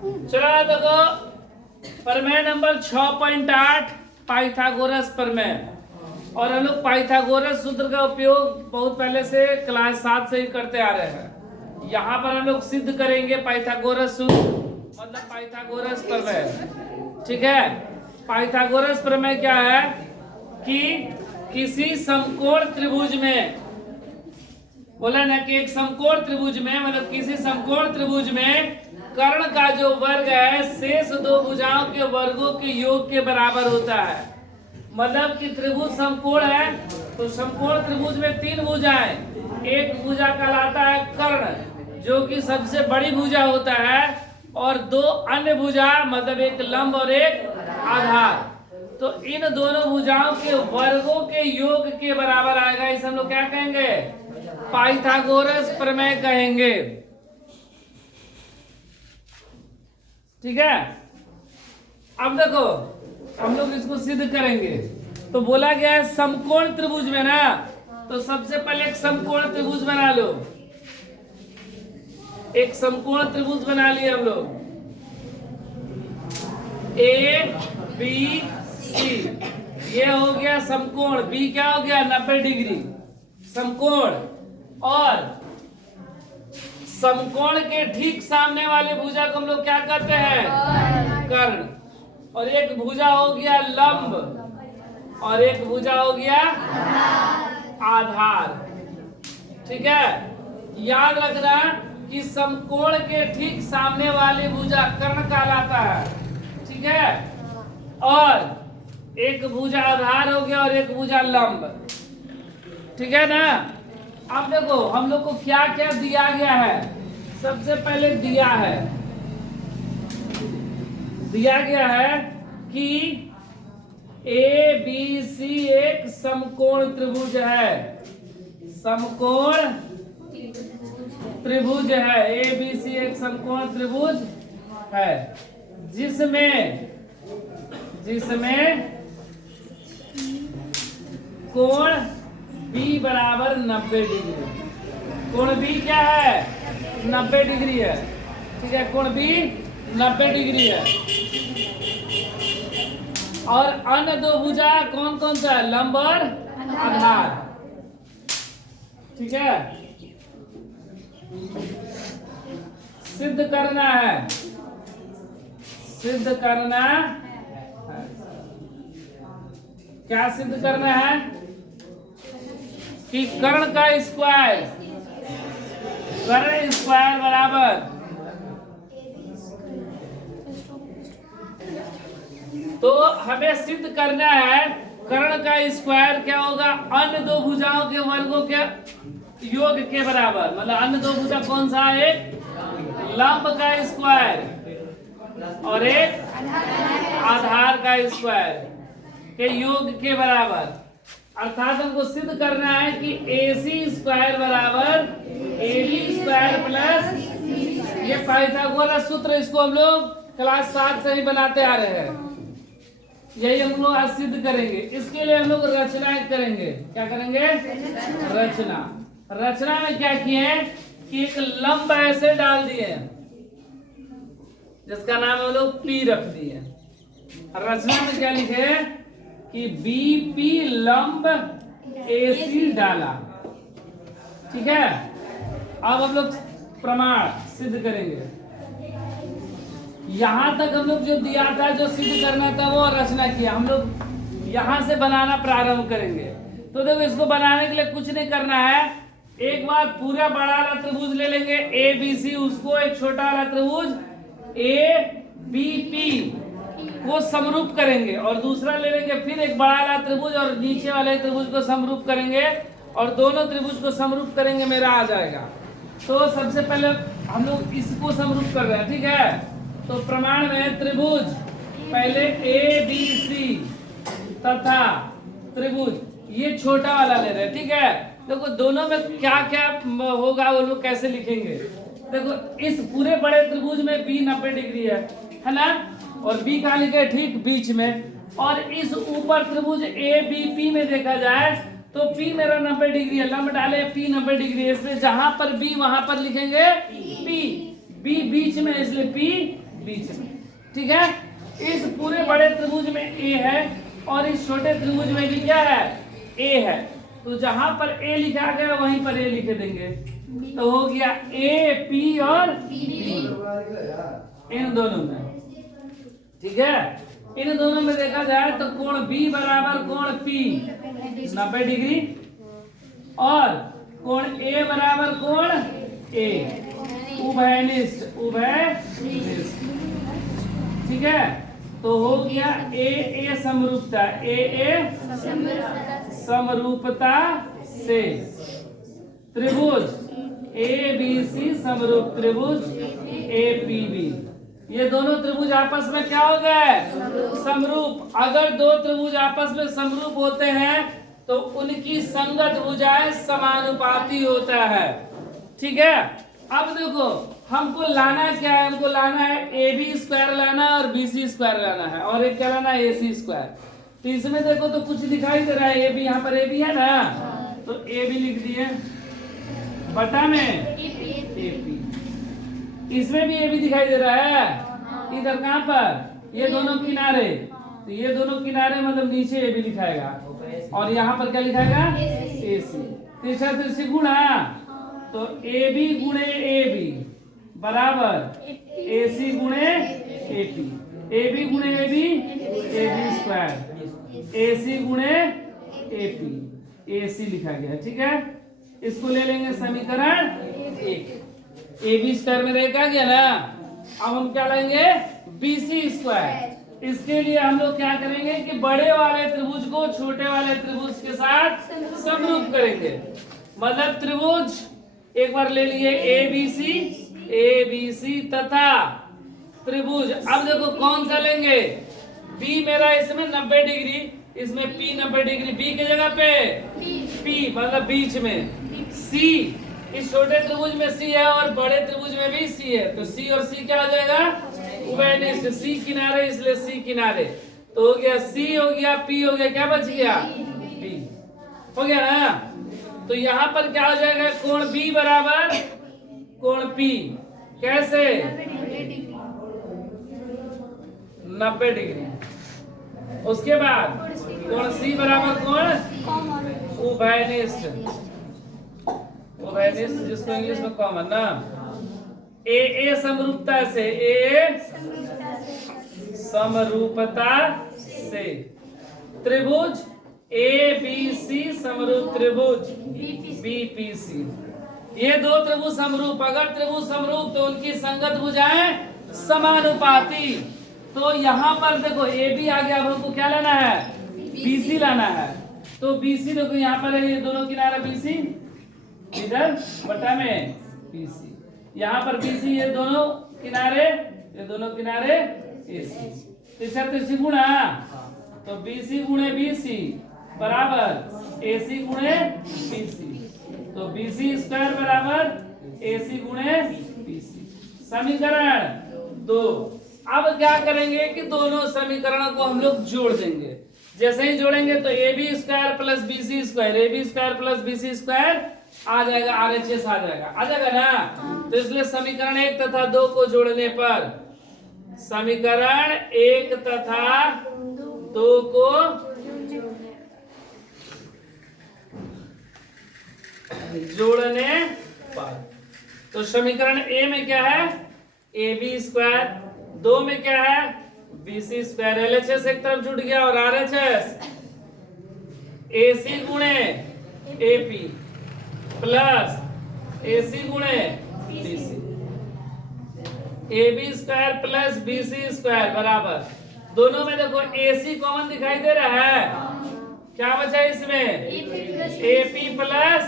चलो देखो प्रमेय नंबर 6.8 पाइथागोरस प्रमेय। और हम लोग पाइथागोरस सूत्र का उपयोग बहुत पहले से क्लास 7 से ही करते आ रहे हैं। यहाँ पर हम लोग सिद्ध करेंगे पाइथागोरस सूत्र, मतलब पाइथागोरस प्रमेय। ठीक है, पाइथागोरस प्रमेय क्या है कि किसी समकोण त्रिभुज में, बोला ना कि एक समकोण त्रिभुज में, मतलब किसी समकोण त्रिभुज में कर्ण का जो वर्ग है शेष दो भुजाओं के वर्गों के योग के बराबर होता है। मतलब कि त्रिभुज समकोण है तो समकोण त्रिभुज में 3 भुजाएं, एक भुजा कहलाता है कर्ण जो कि सबसे बड़ी भुजा होता है, और 2 अन्य भुजा मतलब एक लंब और एक आधार। तो इन दोनों भुजाओं के वर्गों के योग के बराबर आएगा। इसे हम लोग क्या कहेंगे? पाइथागोरस प्रमेय कहेंगे। ठीक है, अब देखो हम लोग इसको सिद्ध करेंगे। तो बोला गया है समकोण त्रिभुज में ना, तो सबसे पहले एक समकोण त्रिभुज बना लो। एक समकोण त्रिभुज बना लिए हम लोग, ए बी सी। ये हो गया समकोण। बी क्या हो गया? 90 डिग्री समकोण। और समकोण के ठीक सामने वाले भुजा को हम लोग क्या कहते हैं? कर्ण। और एक भुजा हो गया लंब और एक भुजा हो गया आधार। ठीक है, याद रखना कि समकोण के ठीक सामने वाली भुजा कर्ण कहलाता है। ठीक है, और एक भुजा आधार हो गया और एक भुजा लंब। ठीक है ना। अब देखो हम लोग को क्या क्या दिया गया है। सबसे पहले दिया गया है कि ए बी सी एक समकोण त्रिभुज है। समकोण त्रिभुज है, ए बी सी एक समकोण त्रिभुज है जिसमें कोण B बराबर 90 डिग्री। कोण B क्या है? 90 डिग्री है। ठीक है, कोण B 90 डिग्री है। और अन्य 2 भुजा कौन कौन सा है? लंब और आधार। ठीक है, सिद्ध करना है। क्या सिद्ध करना है? कि कर्ण का स्क्वायर बराबर तो हमें सिद्ध करना है कर्ण का स्क्वायर क्या होगा? अन्य 2 भुजाओं के वर्गों के योग के बराबर। मतलब अन्य 2 भुजा कौन सा है? एक लंब का स्क्वायर और एक आधार का स्क्वायर के योग के बराबर। अर्थात हमको सिद्ध करना है कि AC स्क्वायर बराबर AB स्क्वायर प्लस, ये पाइथागोरस सूत्र, इसको हम लोग क्लास 7 से ही बनाते आ रहे हैं। यही हम लोग आज सिद्ध करेंगे। इसके लिए हम लोग रचना करेंगे। क्या करेंगे? रचना में क्या किए कि एक लंब ऐसे डाल दिए जिसका नाम हम लोग P रख दिए। रचना में क्या लिखे कि BP लंब AC डाला। ठीक है, अब हम लोग प्रमाण सिद्ध करेंगे। यहां तक हम लोग जो दिया था, जो सिद्ध करना था, वो रचना किया। हम लोग यहां से बनाना प्रारंभ करेंगे। तो देखो इसको बनाने के लिए कुछ नहीं करना है। एक बार पूरा बड़ा वाला त्रिभुज ले लेंगे ABC, उसको एक छोटा वाला त्रिभुज ABP को समरूप करेंगे, और दूसरा ले लेंगे फिर एक बड़ा वाला त्रिभुज और नीचे वाले त्रिभुज को समरूप करेंगे, और दोनों त्रिभुज को समरूप करेंगे, मेरा आ जाएगा। तो सबसे पहले हम लोग इसको समरूप कर रहे हैं। ठीक है, तो प्रमाण में त्रिभुज पहले ABC तथा त्रिभुज ये छोटा वाला ले रहे हैं। ठीक है, देखो दोनों में क्या क्या होगा वो लोग कैसे लिखेंगे। देखो इस पूरे बड़े त्रिभुज में B 90 डिग्री है ना, और B कहाँ लिखे? ठीक बीच में। और इस ऊपर त्रिभुज ABP में देखा जाए तो P मेरा 90 डिग्री है, लंब डाले P 90 डिग्री है, इसलिए जहां पर B वहां पर लिखेंगे P। B बीच में इसलिए P बीच में। ठीक है, इस पूरे बड़े त्रिभुज में ए है और इस छोटे त्रिभुज में भी क्या है, ए है। तो जहां पर ए लिखा गया वहीं पर ए लिख देंगे, तो हो गया ए पी और बी इन दोनों में। ठीक है, इन दोनों में देखा जाए तो कोण बी बराबर कोण पी 90 डिग्री और कोण ए बराबर कोण ए उभयनिष्ठ उभयनिष्ठ। ठीक है, तो हो गया ए ए समरूपता, ए समरूपता से त्रिभुज ए बी सी समरूप त्रिभुज ए पी बी। ये दोनों त्रिभुज आपस में क्या हो गए, समरूप। अगर दो त्रिभुज आपस में समरूप होते हैं तो उनकी संगत भुजाएं समानुपाती होता है। ठीक है, अब देखो हमको लाना क्या है, हमको लाना है ए बी स्क्वायर लाना और बी सी स्क्वायर लाना है और एक क्या लाना है, ए सी स्क्वायर। तो इसमें देखो तो कुछ दिखाई दे रहा है, ए बी, यहाँ पर ए बी है ना, तो ए बी लिख दिए बटा में ए पी। इसमें भी ए बी दिखाई दे रहा है, इधर कहाँ पर, ये दोनों किनारे, तो ये दोनों किनारे मतलब नीचे ए बी लिखाएगा और यहाँ पर क्या लिखाएगा, ए सी। तीसरा तिरछी गुणा, तो ए बी गुणे ए बी बराबर ए सी गुणे ए पी, ए बी गुणे ए बी स्क्वायर, ए सी गुणे ए पी, ए सी लिखा गया। ठीक है, इसको ले लेंगे समीकरण 1, ए बी स्क्वायर में रहेगा गया ना। अब हम क्या लेंगे, बी सी स्क्वायर। इसके लिए हम लोग क्या करेंगे कि बड़े वाले त्रिभुज को छोटे वाले त्रिभुज के साथ समरूप करेंगे। मतलब त्रिभुज एक बार ले लिए ए बी सी तथा त्रिभुज, अब देखो कौन सा लेंगे, बी मेरा इसमें 90 डिग्री, इसमें पी 90 डिग्री, बी की जगह पे पी मतलब बीच में, सी इस छोटे त्रिभुज में सी है और बड़े त्रिभुज में भी सी है, तो सी और सी क्या हो जाएगा, उभयनिष्ठ। सी किनारे इसलिए सी किनारे, तो हो गया सी हो गया पी हो गया, क्या बच गया, बी हो गया ना। तो यहाँ पर क्या हो जाएगा, कोण बी बराबर कोण पी, कैसे 90 डिग्री। उसके बाद कोण सी बराबर कोण उभयनिष्ठ, उभयनिष्ठ जिसको इंग्लिश में कॉमन ना, ए समरूपता से, ए समरूपता से त्रिभुज ए बी सी समरूप त्रिभुज बी पी सी। ये दो त्रिभुज समरूप, अगर त्रिभुज समरूप तो उनकी संगत भुजाएं समानुपाती। तो यहाँ पर देखो ए बी आ गया, अब हमको क्या लेना है, बी सी लाना है। तो बी सी देखो यहाँ पर है, ये दोनों किनारे बी सी इधर बटा में बी सी, यहाँ पर बी सी ये दोनों किनारे ए सी। तीसरा तिरछी गुणा, तो बी सी गुणे बी सी बराबर ए सी गुणे बी सी, तो बी सी स्क्वायर बराबर ए सी गुणे बी सी। समीकरण 2। अब क्या करेंगे कि दोनों समीकरणों को हम लोग जोड़ देंगे। जैसे ही जोड़ेंगे तो A B square plus B C square, A B square plus B C square आ जाएगा, RHS आ जाएगा ना। तो इसलिए समीकरण 1 तथा 2 को जोड़ने पर, समीकरण 1 तथा 2 को जोड़ने पर, तो समीकरण ए में क्या है, ए बी स्क्वायर, 2 में क्या है, बी सी स्क्वायर, LHS एक तरफ जुड़ गया और RHS ए सी गुणे ए पी प्लस ए सी गुणे B C, A B square plus B C square बराबर, दोनों में देखो ए सी कॉमन दिखाई दे रहा है, क्या बचा इसमें, A P plus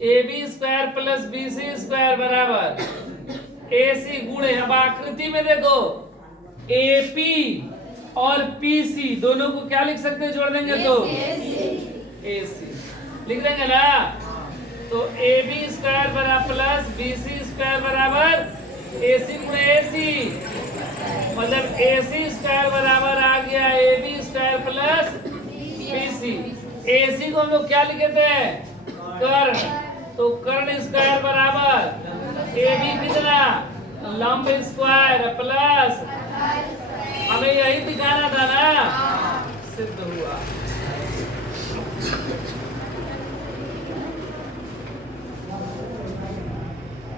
A B square plus B C square बराबर ए सी गुणे, अब आकृति में देखो ए पी और पी सी दोनों को क्या लिख सकते हैं, जोड़ देंगे तो ए सी लिख देंगे ना। तो ए बी स्क्वायर बराबर प्लस बी सी स्क्वायर बराबर ए सी गुणे ए सी, मतलब ए सी स्क्वायर बराबर आ गया A B square plus B C. A C को हम लोग क्या लिखे थे, कर्ण, तो कर्ण स्क्वायर बराबर ए बी कितना लंब स्क्वायर प्लस